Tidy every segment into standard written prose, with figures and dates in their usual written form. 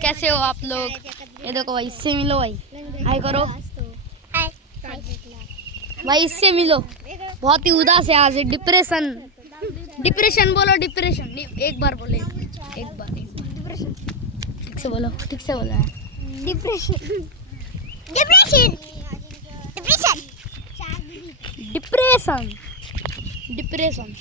कैसे हो आप लोग? ये देखो भाई, इससे मिलो भाई, हाय करो भाई, इससे मिलो। बहुत ही उदास है आज, डिप्रेशन। डिप्रेशन बोलो, डिप्रेशन। एक बार बोले, एक बार डिप्रेशन। ठीक से बोलो, ठीक से बोलो। Depression depression depression depression depression.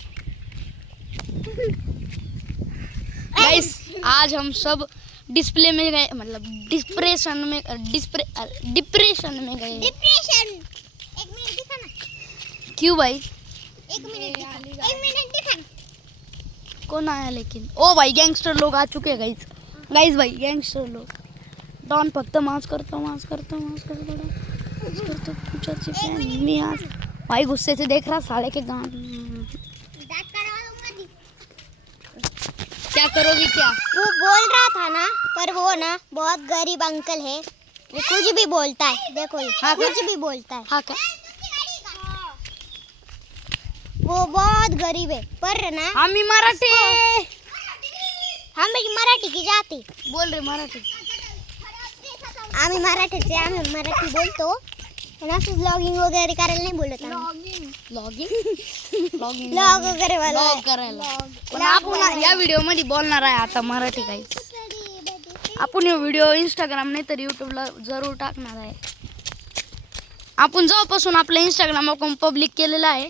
Guys, आज हम सब डिस्प्ले में गए, मतलब डिप्रेशन में गए। डिप्रेशन। एक मिनट दिखा ना। क्यों भाई? एक मिनट दिखा ना। कौन आया लेकिन? ओ भाई, गैंगस्टर लोग आ चुके हैं गाइस। गाइस भाई, गैंगस्टर लोग। डॉन फक्त मास करतो पुढच्याची फॅन मी आज। भाई गुस्से से देख रहा साले के गान। क्या करोगी क्या? वो बोल रहा था ना, पर वो ना बहुत गरीब अंकल है, वो कुछ भी बोलता है। देखो ये, हाँ, कुछ भी बोलता है। हाँ क्या? वो बहुत गरीब है, पर ना आम्ही मराठी हम मराठी की जाती बोल रे, मराठी। आम्ही मराठी बोलतो, पण असं ब्लॉगिंग वगैरे करायला नाही बोलत आम्ही. लॉगिंग ब्लॉग वगैरे वाला ब्लॉग करायला. पण आपण या व्हिडिओ मध्ये बोलणार आहे आता मराठी गाईस. आपण हे व्हिडिओ इंस्टाग्राम नाही तर यूट्यूबला जरूर टाकणार आहे. आपण जेव्हापासून आपलं इंस्टाग्राम अकाउंट पब्लिक केलेलं आहे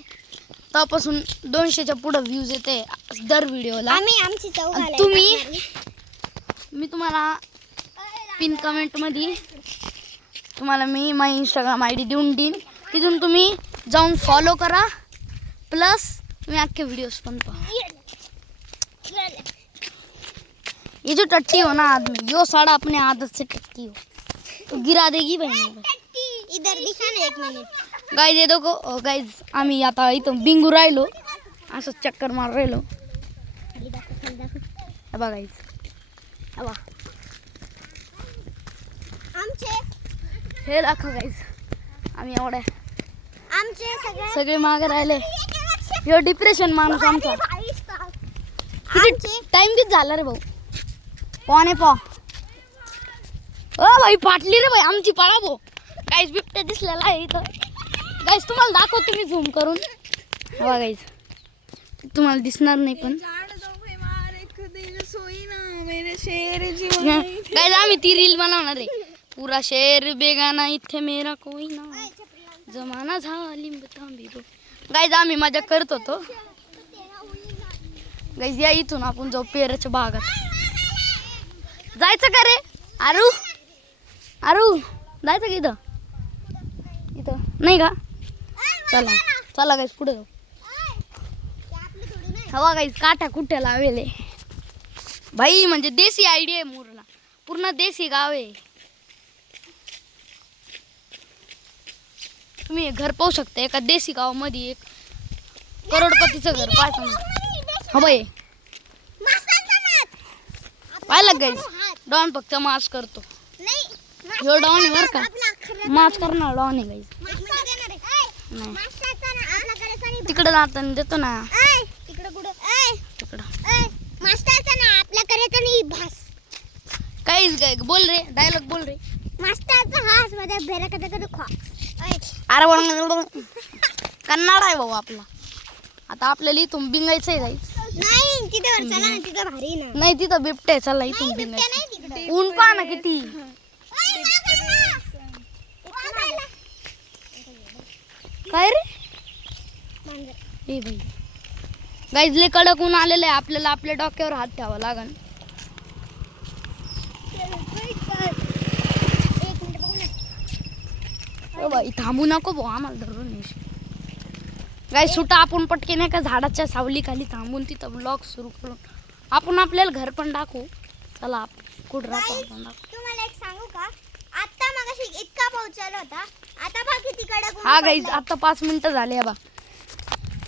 तेव्हापासून 200च्या पुढे व्ह्यूज येते दर व्हिडिओला. आम्ही आमची चौघाला तुम्ही, मी तुम्हाला पिन कमेंट मध्ये तुम्हाला मी माझी इंस्टाग्राम आयडी देऊन देईन. तिथून तुम्ही जाऊन फॉलो करा, प्लस तुम्ही अख्खे व्हिडिओज पण पहा. ये जो टट्टी हो ना आदमी, यो साड़ा अपने आदत से टट्टी हो तो गिरा देगी बहन. इधर दिखा ना, एक मिनिट. गाइस ये देखो गाइस, आम्ही आता इथं बिंगू राहिलो, असं चक्कर मार राहिलो. बघा गाइस, बघा आमचे हे दाखव गाइस. आम्ही एवढ्या आमचे सगळे मागे राहिले. ह्यो डिप्रेशन माणूस आमचा. किती टाइम किती झाला रे भाऊ? 4:15. भाई फाटली रे भाई आमची, पळा भाऊ. गाइस बिबट्या दिसलेला आहे इथं. गाइस तुम्हाला दाखवतो मी झूम करून. बघा गाइस, तुम्हाला दिसणार नाही पण गाइस आम्ही ती रील बनवणार आहे. पूरा शेर बेगाना इथे मेरा कोई ना, जमाना झाला लिंब तांबी. गाइस आम्ही मजा करत होतो. गाइस या इथून आपण जाऊ पेराच्या बागात. जायचं का रे आरू? आरू जायचं का इथं? इथं नाही का? चला चला गाइस पुढे जाऊ. हवा गाइस, काठा कुठे लावेले भाई, म्हणजे देसी आयडिया आहे. मुरला पूर्ण देसी गाव आहे. तुम्ही हे घर पाहू शकता. एका देसी गावामध्ये एक करोडपतीचं घर पाहतो. हा बाई पाहिलं गाइस, डॉन फक्त मास करतो. ह्यो डॉन आहे बरं का, मास करणार डॉन आहे गाइस. नाही तिकडे जाताना देतो ना, तिकडे कुठं तिकडं मास्टरचा ना आपल्याकडे तर नाही भास. काहीच काय बोल रे, डायलॉग बोल रे. मास्टरचा हास मध्ये भेरा कधी खा. अरे बोल, कन्नड आहे भाऊ आपला. आता आपल्याला इथून बिंगायचं आहे गाइस. नाही तिथे वर चला ना, तिथे भारी ना. नाही तिथं बिबट्या आहे, चला इथून बिंगायचं. ऊन पहा ना किती. काय रे ए भाई, गाइस लय कडक ऊन आलेलं आहे. आपल्याला आपल्या डोक्यावर हात ठेवावा लागेल. बाई थांबू नको भाऊ, आम्हाला धरून येशील. गाइस सुटा आपण पटकन एका झाडाच्या सावली खाली थांबून तिथं ब्लॉग सुरू करून आपण आपल्याला घर पण दाखवू. चला कुठं राहतो आपण दाखवू. तुम्हाला एक सांगू का, आता मगाशी इतका पाऊस चालू होता, आता बघ किती कडक ऊन हा गाइस पडलंय. आता 5 मिनिटं झाले बा.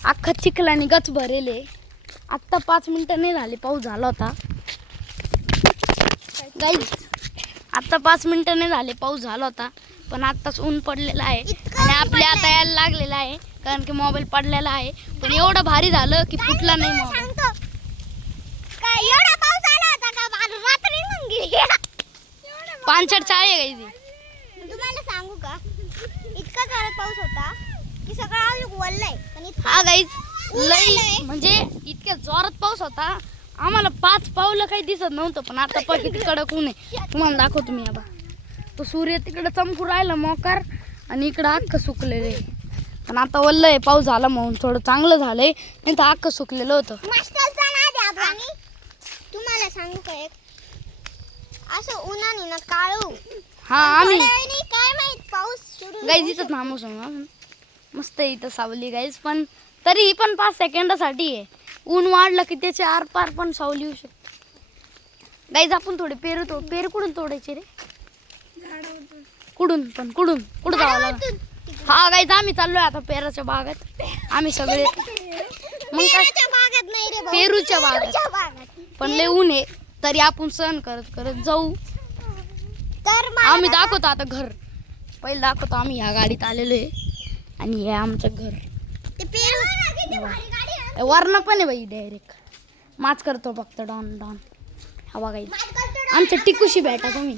अख्खा चिखलाने गच भरेले. आत्ता 5 मिनिटं नाही झाले पाऊस झाला होता गाइस. आत्ता 5 मिनिटं नाही झाले पाऊस झाला होता, पण आत्ताच ऊन पडलेलं आहे आणि आपल्या आता यायला लागलेलं आहे कारण की मोबाईल पडलेला आहे. पण एवढं भारी झालं की फुटला नाही मोबाईल. सांगतो काय एवढा पाऊस आला होता का? रात्री मग गेली. पांचट चाळे गाईज. तुम्हाला सांगू का इतका जोरात पाऊस होता की सगळं आलं वल्लंय पण हा गाईज लई आलंय. म्हणजे इतक्या जोरात पाऊस होता आम्हाला 5 पावलं काही दिसत नव्हतं. पण आता पा किती कडक ऊन आहे तुम्हाला दाखवतो मी. आता तो सूर्य तिकडं चमकू राहिला मोकार आणि इकडं अख्खं सुकलेलं आहे. पण आता वल्ल आहे पाऊस झाला म्हणून थोडं चांगलं झालंय नाही तर अख्खं सुकलेलं होतं. आणि तुम्हाला सांगू का एक असं उन्हाने ना काळू हा आम्ही काय माहित पाऊस सुरू गाईज इथं थांबू सांग मस्त आहे इथं सावली गाईज. पण तरी पण 5 सेकंदासाठी आहे. ऊन वाढलं की त्याच्या आरपार पण सावली येऊ शकते. गाईज आपण थोडे पेरू कुठून तोडायचे रे? कुठून कुठं जावं लागलं? हा गाईज आम्ही चाललोय आता पेराच्या बागात. आम्ही सगळे मग काय बागेत नाही रे भाऊ. पेरूच्या बागात. पेरूच्या बागेत. पण लय ऊन आहे तरी आपण सहन करत करत जाऊ. तर आम्ही दाखवतो आता घर. पहिले दाखवतो आम्ही ह्या गाडीत आलेलो आहे आणि हे आमचं घर. ते पेरू वरण पण आहे बाई डायरेक्ट. माच करतो फक्त डॉन डॉन. हवा गाई आमच्या टिकूशी भेटा तुम्ही.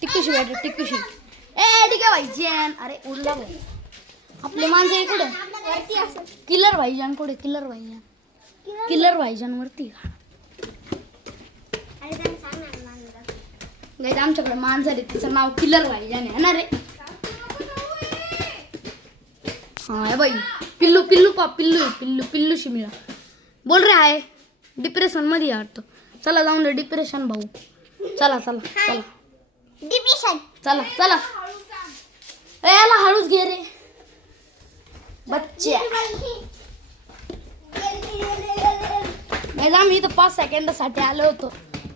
टिकूशी भेटा टिकूशी. ए ठीक आहे भाईजान. अरे उडला भाई आपले मांजर कुठं? किलर भाईजान कुठे? किलर भाईजान वरती. गाईज आमच्याकडे मांजर आहे तिचं नाव किलर भाईजान आहे ना रे. हा बाई पिल्लू पिल्लू पा पिल्लू आहे पिल्लू पिल्लू शिमिला. बोल रे आहे डिप्रेशन मध्ये वाटतो. चला जाऊन दे डिप्रेशन भाऊ. चला चला चला डिप्रेशन चला चला. ए याला हळूच घे रे बच्च्या. गाईज आम्ही इथं 5 सेकंदासाठी आलो होतो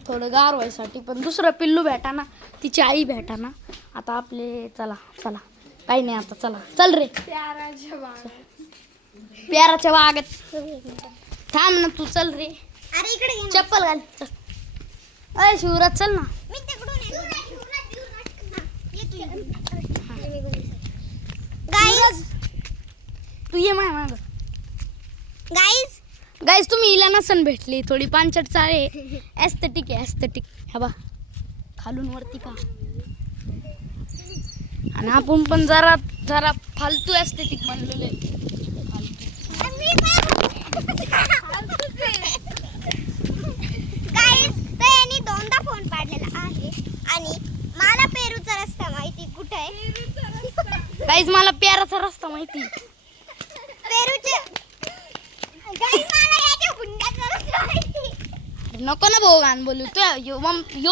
थोडं गार व्हायसाठी. पण दुसरं पिल्लू भेटा ना तिची आई भेटा ना. आता आपले चला चला काही नाही आता चला चल रे प्याराच्या बागेत. थांब ना तू चल रे. अरे इकडे ये ना. चप्पल घाल चल. अय शिवराज चल ना. मी तिकडून गाईज तू ये माय माग. गाईज गाईज तुम्ही हिला नसन भेटली थोडी पांचट चाळे एस्थेटिक आहे एस्थेटिक. हा बा खालून वरती का. आणि आपण पण जरा जरा फालतू एस्थेटिक बनलेले. गाईज त्यांनी 2दा फोन पाडलेला आहे आणि मला पेरूचा रस्ता माहिती कुठे आहे. गाईज मला प्याराचा रस्ता माहिती. पेरूचे गाईज मला याच्या गुंड्याचा रस्ता माहिती. नको ना भाऊ गाण बोलू. तू यो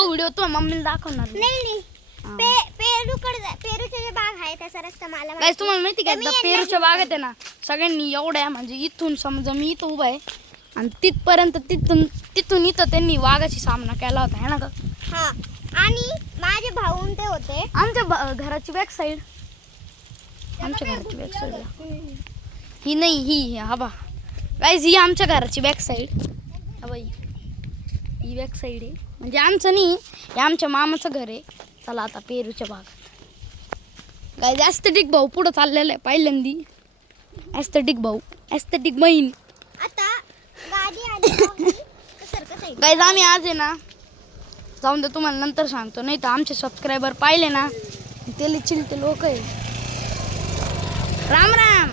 व्हिडिओ तू मम्मीला दाखवणार. नाही पेरूचे जे बाग आहे त्याचा रस्ता मला गाईज माहिती. तुम्हाला माहिती का तर मी एकदा पेरूच्या बागेत आहे ना सगळ्यांनी एवढ्या म्हणजे इथून समजा मी इथं उभा आहे आणि तिथपर्यंत तिथून इथं त्यांनी वाघाशी सामना केला होता है ना का. हा आणि माझे भाऊन ते होते आमच्या घराची बॅक साईड. आमच्या घराची बॅक साईडला ही नाही ही हा बा गाईज ही आमच्या घराची बॅक साईड. हा बाई ही बॅक साईड आहे म्हणजे आमचं नाही हे आमच्या मामाचं घर आहे. चला आता पेरूच्या बागात. गाईज एस्थेटिक भाऊ पुढं चाललेलं आहे पहिल्यांदी. एस्थेटिक भाऊ एस्थेटिक बहीण. आता गाडी आली सारखं साईड. गाईज आम्ही आज आहे ना जाऊन दे तुम्हाला नंतर सांगतो. नाही तर आमचे सबस्क्रायबर पाहिले ना ते चिलते लोक आहे. राम राम.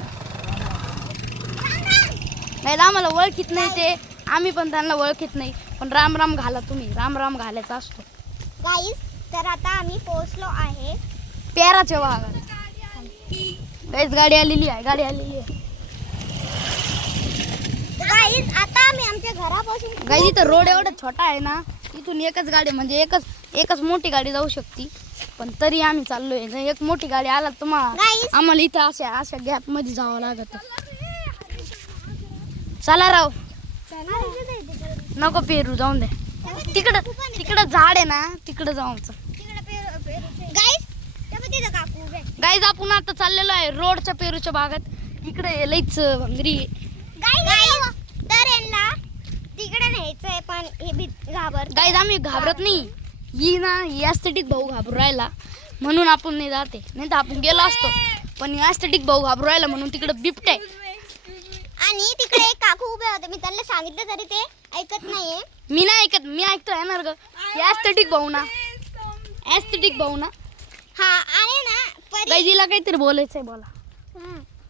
गाईज आम्हाला ओळखीत नाही ते आम्ही पण त्यांना ओळखीत नाही. पण राम राम घाला तुम्ही. राम राम घालायचा असतो. गाईज तर आता आम्ही पोहोचलो आहे पेराच्या भागात. गाईज गाडी आलेली आहे गाडी आलेली आहे. गाईज आता आम्ही आमच्या घरापासून गाईज इथं रोड एवढा छोटा आहे ना इथून एकच गाडी म्हणजे एकच मोठी गाडी जाऊ शकते. पण तरी आम्ही चाललोय. जर एक मोठी गाडी आला तर Guys. आम्हाला इथं अशा गॅप मध्ये जावं लागत. चला राव नको पेरू जाऊन दे. तिकडं झाड आहे ना तिकडं जाऊ. गाईज आपण आता चाललेलो आहे रोडच्या पेरूच्या बागात. इकडे लईच भंगरी. तर यांना तिकडे न्यायचंय पण हे घाबर. गाईज आम्ही घाबरत नाही. ही ना एस्थेटिक भाऊ घाबरू राहिला म्हणून आपण नाही जाते. नाही तर आपण गेलो असतो. पण एस्थेटिक भाऊ घाबरू राहिला म्हणून तिकडे बिबट आहे. आणि तिकडे एक काकू उभे होते. मी त्यांना सांगितलं तरी ते ऐकत नाहीये. मी नाही ऐकत. मी ऐकतो येणार ग एस्थेटिक भाऊ ना. ऍस्थेटिक भाऊ ना हा आणि ना गाईजीला काहीतरी बोलायचंय, बोला.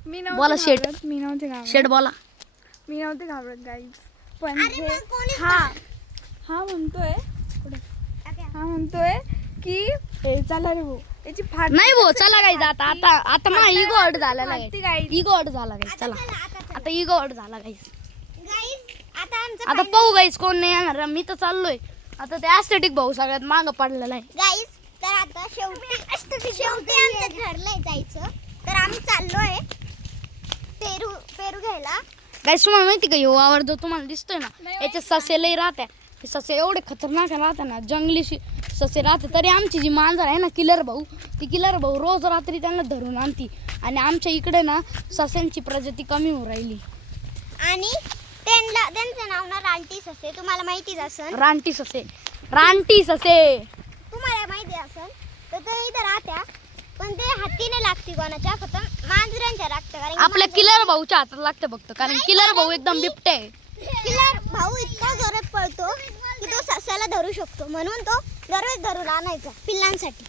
मी बोला, नव्हते शेट. घाबरत, मी नव्हते घाबरत, शेट बोला. मी नव्हते घाबरत गाईज. पण अरे हे- मग कोणीच हा हा म्हणतोय म्हणतोय की हे चला रे भाऊ याची फाट नाही भाऊ चला गाईज, आता आता आता मला इगो हट झालेला आहे. फाटती गाईज. इगो हट झाला गाईज. चला आता इगो हट झाला गाईज. गाईज आता आमचं आता पाहू गाईज कोण नाही येणार. मी तर चाललोय आता. ते ऍस्थेटिक भाऊ सगळ्यात मागं पडलेला आहे. गाईज तर आता शेवटी आमचं ठरलंय जायचं. तर आम्ही चाललोय पेरू घ्यायला. गाईज तुम्हाला माहिती का, ह्यो वावर जो तुम्हाला दिसतोय ना, याचे ससे लई राहत्या. हे ससे एवढे खतरनाक राहते ना, जंगली ससे राहते. तरी आमची जी मांजर आहे ना किलर भाऊ, ती किलर भाऊ रोज रात्री त्यांना धरून आणती. आणि आमच्या इकडे ना सस्यांची प्रजाती कमी होऊ राहिली. आणि त्यांचं नाव ना रानटी ससे. तुम्हाला माहितीच असेल. रानटी ससे, रानटी ससे. तुम्हाला माहिती असेल तर ते इथं राहत्या. पण ते हातीने लागते कोणाच्या, फक्त मांजरांच्या लागतं. कारण आपल्या किलर भाऊच्या हातात लागतं फक्त, कारण किलर भाऊ एकदम बिबटे आहे. किलर भाऊ इतका जोरात पळतो की तो सस्याला धरू शकतो. म्हणून तो दररोज धरून आणायचा पिल्लांसाठी.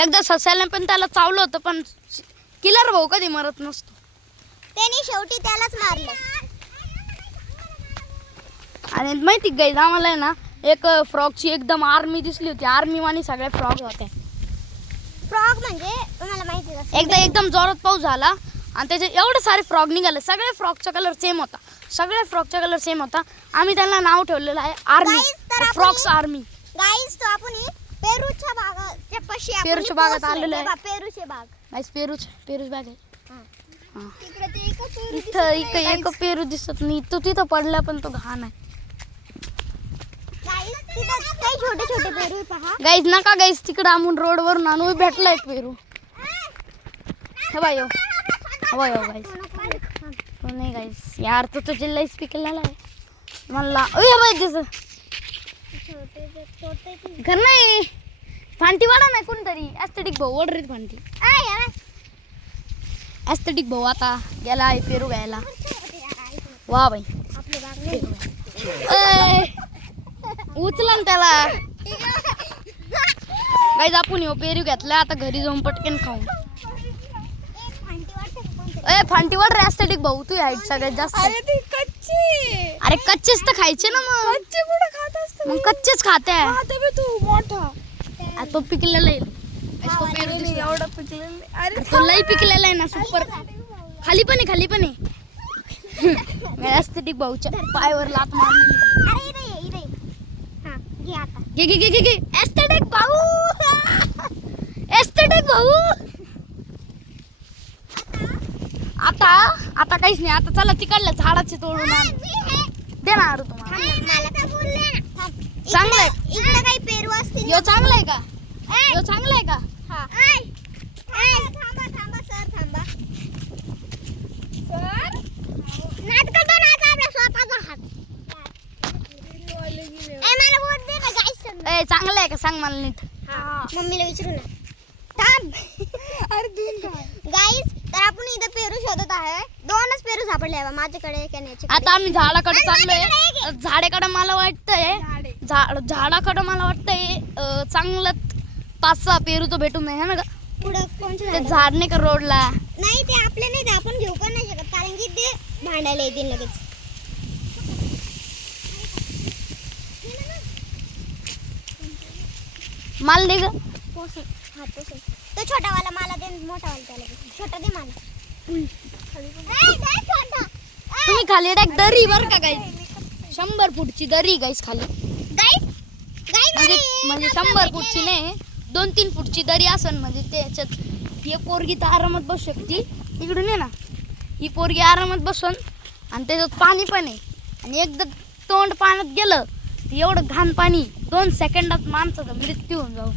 एकदा सस्याला पण त्याला चावलं होतं, पण किलर भाऊ कधी मरत नसतो. त्यांनी शेवटी त्यालाच मारलं. आणि माहिती गाईज आम्हाला आहे ना एक फ्रॉगची एकदम आर्मी दिसली होती. आर्मी वाणी सगळ्या फ्रॉग होत्या. फ्रॉग म्हणजे तुम्हाला माहितीच असेल. एकदा एकदम जोरात पाऊस झाला आणि त्याचे एवढे सारे फ्रॉग निघाले. सगळे फ्रॉगचा कलर सेम होता. सगळ्या फ्रॉगचा कलर सेम होता. आम्ही त्यांना नाव ठेवलेलं आहे आर्मी, Guys, तर आपण- फ्रॉक्स आर्मी. गाईज तो आपण पेरूच्या बागाच्या पाशी आपण पेरूच्या बागात पोहोचलोय. आलेलो आहे. बघा, पेरूचे बाग. गाईज पेरूच बॅग आहे. तिकडे ते एक पेरू दिसत इथं नाही, इथं एक guys. पेरू दिसत नाही. तो तिथं पडला पण तो घाण आहे. Guys, तिथं काही छोटे छोटे पेरू आहे, पहा. गाईज नका गाईज, तिकडं आम्ही रोडवरून आणू भेटला एक पेरू. हे बाय हो गाईज, तो नाही गाईज यार, तो तुझे लईच पिकलेला आहे मला. बाई तिचं घर नाही. फांटी वाढा नाही कोणतरी. ऍस्थेटिक भाऊ ओढ रे फांटी. ऍस्थेटिक भाऊ आता गेला आहे पेरू घ्यायला. वा बाई, आपली बाग नाही. उचला ना त्याला. गाईज आपण हो पेरू घेतला, आता घरी जाऊन पटकन खाऊ. फांटी वाटते का कोणतरी? फांटी वाढ रे ऍस्थेटिक भाऊ, तू हाईट सगळ्यात जास्त आहे. अरे ते कच्चे अरे कच्चेच तर खायचे ना मग. कच्चे कुठं खात असतो मग कच्चेच खाते. खाते बे तू मोठा तो पिकलेला आहे. तो पेरू दिसला. एवढा पिकलेलं अरे तो लई पिकलेला आहे ना, सुपर. खाली पण आहे. ऍस्थेटिक भाऊच्या पायावर लात मारली. अरे इथे ये. हा, घे आता. घे ऍस्थेटिक भाऊ. ऍस्थेटिक भाऊ. आता काहीच नाही. आता चला तिकडल्या झाडाचे तोडून आण. दे ना अरे तुम्हाला. मला तर बोलले ना. थांब. चांगलं आहे. इकडे काही पेरू असतील ना. यो चांगला आहे का? यो चांगला आहे का? हा. थांबा सर, थांबा. नाटक तो नाच आपला स्वतःचा हात. मला बोल दे ना गाईस. ए चांगला आहे का सांग मला नीट. मम्मीला विचारू ना. थांब. अरे दून काय गाईस तर आपण इथं पेरू शोधत आहे. 2च पेरू सापडले आहे माझ्याकडे एक आणि याच्याकडे. आता आम्ही झाडाकडे चाललोय. झाडाकडे मला वाटतंय झाडाकडे मला वाटतंय चांगलं 5-6 पेरू तो भेटून नाही ना. पुढं कोणचं ते झाड? झाड नाही का रोडला. नाही ते आपले नाही, ते आपण घेऊ पण नाही शकत कारण की ते भांडायला येतील लगेच. माल दे ग. हा पोसं. तो छोटावाला मला दे, मोठावाला त्याला दे. छोटा दे मला. छोटा. तुम्ही खाली टाक दरी बर का गाईस. 100 फूटची दरी गाईस खाली. म्हणजे 100 फूटची नाही, 2-3 फूटची दरी असन. म्हणजे त्याच्यात ही पोरगी तर आरामात बसू शकते. इकडून ये ना, ही पोरगी आरामात बसून. आणि त्याच्यात पाणी पण आहे. आणि एकदा तोंड पाण्यात गेलं तर एवढं घाण पाणी 2 सेकंदात माणसाचा मृत्यू होऊन जाऊ.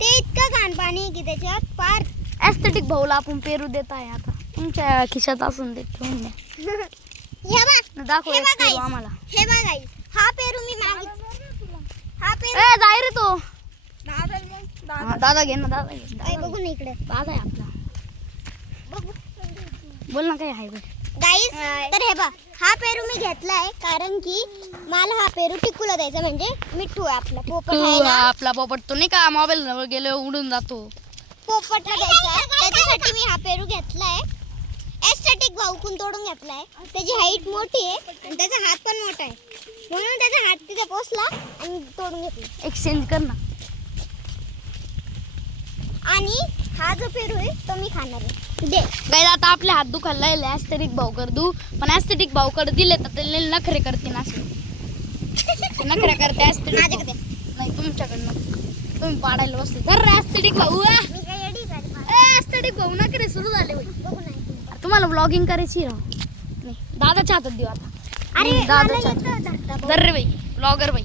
ते इतकं घाण पाणी आहे की त्याच्यात पार. ऍस्थेटिक भाऊला आपण पेरू देत आहे. आता तुमच्या खिशात असून देत ठेवून द्या. हे बघ, दाखव हे एक बघ पेरू guys. आम्हाला. हे बघ guys. हा पेरू मी मागितला. हा पेरू ए जाय रे तो. दादा घे, दादा. हा, दादा घे ना, दादा घे. काय दादा बघू ना इकडे. दादा आहे आपला. बोल ना काय आहे बघ. गाईस तर हे बघ, हा पेरू मी घेतलाय कारण की मला हा पेरू टिकूला द्यायचा, म्हणजे मिठू आहे आपला पोपट आहे ना, आपला पोपट तो नाही का मोबाईल जवळ गेलो उडून जातो. पोपटला द्यायचा आहे. त्याच्यासाठी मी हा पेरू घेतलाय. एस्थेटिक भाऊकून तोडून घेतलाय. त्याची हाईट मोठी आहे आणि त्याचा हात पण मोठा आहे, म्हणून त्याचा हात तिथे पोचला आणि तोडून घेतला. एक्सचेंज कर ना. आणि हा जो पेरू आहे तो मी खाणार आहे. दे. गाईज आता आपले हात दुखायला लागले. ॲस्थेटिक भाऊ कर दू, पण ॲस्थेटिक भाऊ कर दिले तर ते लय नखरे करते ना असे. नखरे करते ॲस्थेटिक माझ्याकडे. नाही तुमच्याकडनं. तुम्ही पाडायला बसले. तर ॲस्थेटिक भाऊ मी काय येडी झाली? ॲस्थेटिक भाऊ नखरे सुरू झाले बाई. बघू नाही. तुम्हाला ब्लॉगिंग करायची राव. नाही दादाच्या हातात देऊ आता. अरे नाही, मला दादाच्या येतं हातात. धाकटा भाऊ. दर रे बाई ब्लॉगर बाई.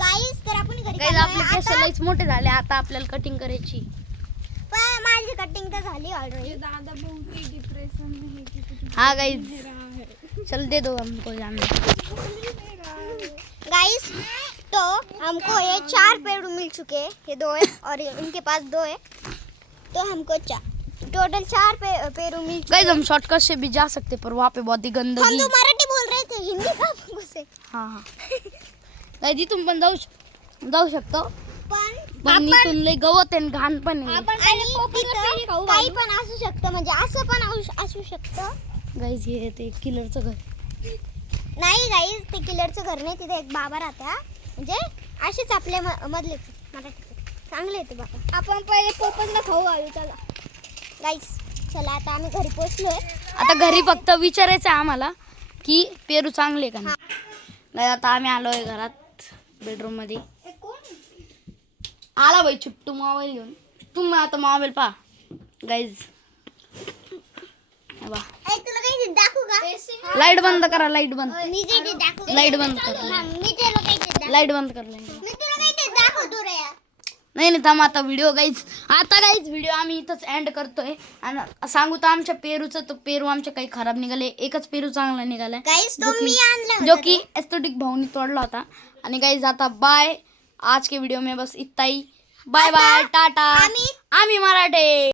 गाईस तर आपण घरी गाईज चाललोय. आपले केस आता लईच मोठे झाले. आता आपल्याला कटिंग करायची. पण माझी कटिंग तर झाली ऑलरेडी. दादा बहुत डिप्रेशन में है कि कुछ हाँ गाइज चल दे दो हमको जानना. गाइस तो हमको ये 4 पेड़ मिल चुके हैं. ये 2 है और इनके पास 2 है, तो हमको टोटल 4 पेड़ मिल चुके गाइज हैं. हम शॉर्टकट से भी जा सकते पर वहाँ पे बहुत ही हम गंदगी. तो मराठी बोल रहे थे, हिंदी का घुसे. हाँ हाँ गाइज इथून पण जाऊ शकतो, पण पण इथून लय गवत आहे घाण पण आहे. आणि तिथं काही पण असू शकतं, म्हणजे असं पण असू शकतं. गाइज हे ते किलरचं घर. नाही गाईज, ते किलरचं घर नाही, तिथे एक बाबा राहता, म्हणजे असेच आपल्या मधलेच मराठीचे चांगले येते बाबा. आपण पहिले पोपटला खाऊ घालू. चला गाईज, चला आता आम्ही घरी पोचलोय. आता घरी फक्त विचारायचं आहे आम्हाला की पेरू चांगले का नाही. गाइज आता आम्ही आलोय घरात बेडरूम मध्ये. आला बाई छुट्टू मोबाईल घेऊन. तुम्ही आता मोबाईल पहा गाईज. तुला काही दाखवू का? लाईट बंद करा. लाईट बंद. मी जे दाखवू. लाईट बंद कर. मी तुला काही लाईट बंद कर. लाईट. मी तुला काही दाखवतो रे. नाही नाही थांब आता व्हिडिओ गाईज. आता गाईज व्हिडिओ आम्ही इथंच एंड करतोय. आणि सांगू तर आमच्या पेरूचं, तो पेरू आमचे काही खराब निघाले. एकच पेरू चांगला निघालाय गाईज तो मी आणला जो की एस्थेटिक भाऊनी तोडला होता. आणि गाईज आता बाय. आज के वीडियो में बस इतना ही. Bye bye Tata. आम्ही मराठे.